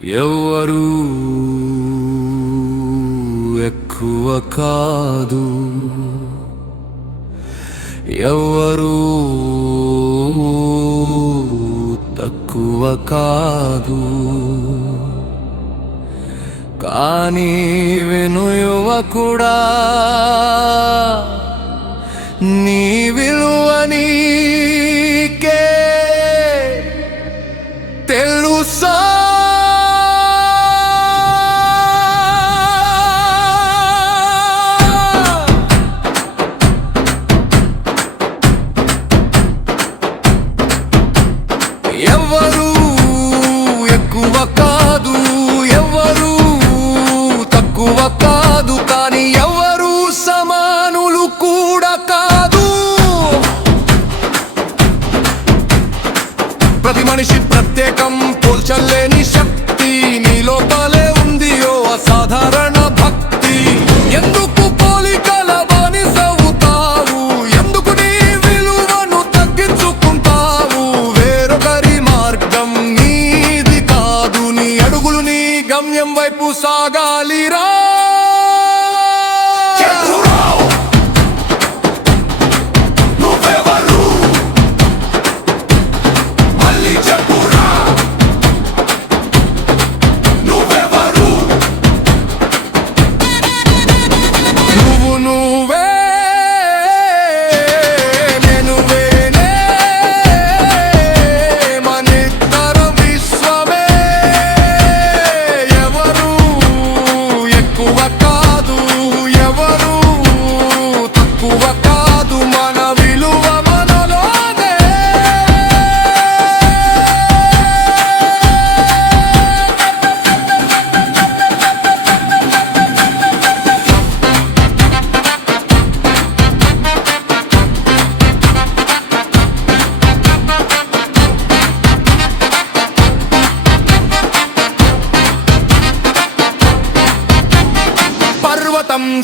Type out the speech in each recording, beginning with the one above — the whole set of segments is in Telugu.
ఎవ్వరూ ఎక్కువ కాదు, ఎవ్వరూ తక్కువ కాదు. కానీ విను యువకుడా, నీ విలువ నీకే తెలుసా? ఎవ్వరూ ఎక్కువ కాదు, ఎవ్వరూ తక్కువ కాదు. కానీ ఎవ్వరూ సమానులు కూడా కాదు. ప్రతి మనిషి ప్రత్యేకం, పోల్చలేని శక్తి నీ లోపలే ఉంది. ఓ అసాధారణ భక్తి. ఎందుకు పోలికల బానిసవుతావు? ఎందుకు నీ విలువను తగ్గించుకుంటావు? వేరొకరి మార్గం నీది కాదు. నీ అడుగులు నీ గమ్యం వైపు సాగాలిరా.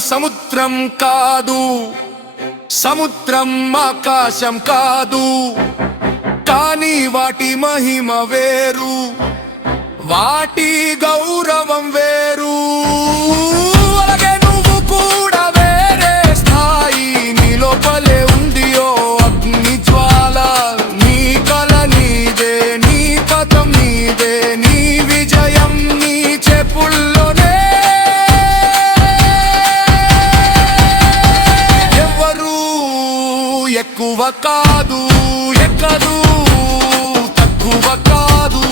సముద్రం కాదు, సముద్రం ఆకాశం కాదు. కానీ వాటి మహిమ వేరు, వాటి గౌరవం వేరు. అలాగే నువ్వు కూడా వేరే స్థాయి నీ లోపలే ఉంది. ఓ అగ్ని జ్వాల, నీ కల నీదే, నీ పదం నీదే, నీ విజయం నీ చెప్పుల్లోనే. ఎక్కువ కాదు, ఎక్కదు, తక్కువ కాదు.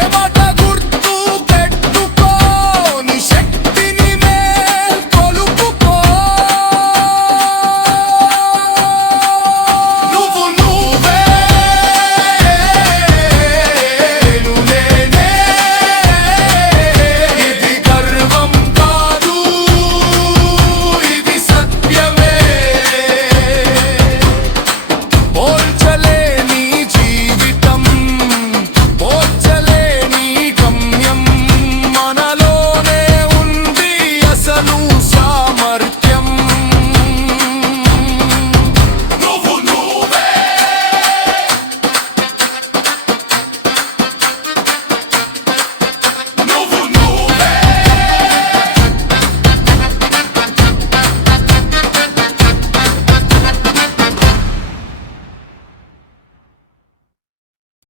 ఏ మాట